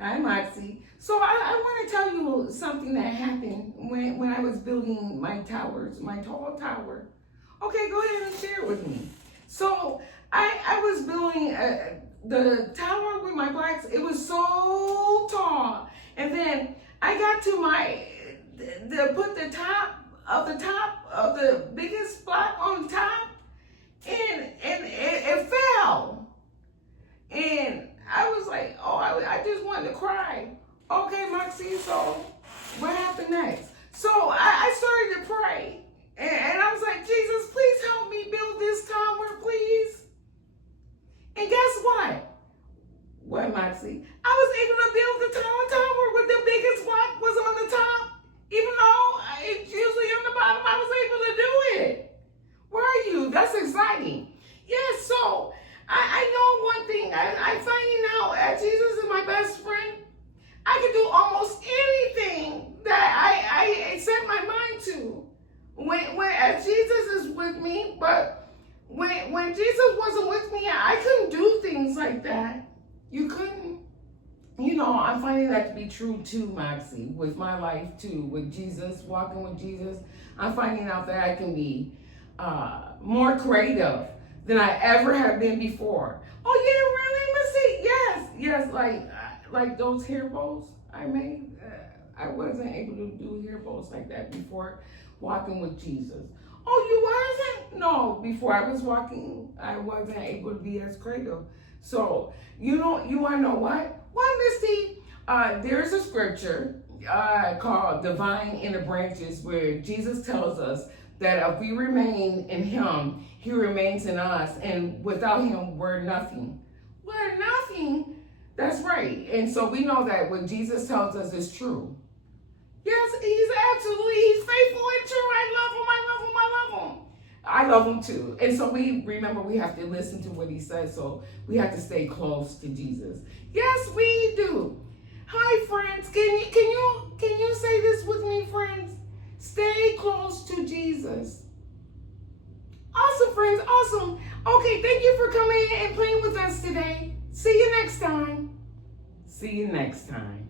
Hi, Moxie. So I want to tell you something that happened when I was building my towers, my tall tower. Okay, go ahead and share it with me. So I was building the tower with my blocks. It was so tall, and then I got to put the top of the biggest block on top, and it fell. And I was like, oh, I just wanted to cry. Okay, Moxie, so what happened next? So I started to pray. And I was like, Jesus, please help me build this tower, please. And guess what? What, Moxie? I was able to build the tall tower with the biggest block was on the top. Even though it's usually on the bottom, I was able to do it. Where are you? That's exciting. Yes, so I know one thing. I'm finding out that Jesus is my best friend. I can do almost anything that I set my mind to. As Jesus is with me, but when Jesus wasn't with me, I couldn't do things like that. You couldn't. You know, I'm finding that to be true too, Moxie, with my life too, with Jesus, walking with Jesus. I'm finding out that I can be more creative than I ever have been before. Oh, yeah, really, Missy? Yes, like those hair bows I made. I wasn't able to do hair bows like that before walking with Jesus. Oh, you wasn't? No, before I was walking, I wasn't able to be as creative. So, you want to know what? Why, Misty? There's a scripture called The Vine and the Branches where Jesus tells us that if we remain in him, he remains in us, and without him, we're nothing. We're nothing. That's right. And so we know that what Jesus tells us is true. Yes, he's faithful and true. I love him too. And so we have to listen to what he says, so we have to stay close to Jesus. Yes, we do. Hi, friends. Can you say this with me, friends? Stay close to Jesus. Awesome, friends. Awesome. Okay, thank you for coming and playing with us today. See you next time. See you next time.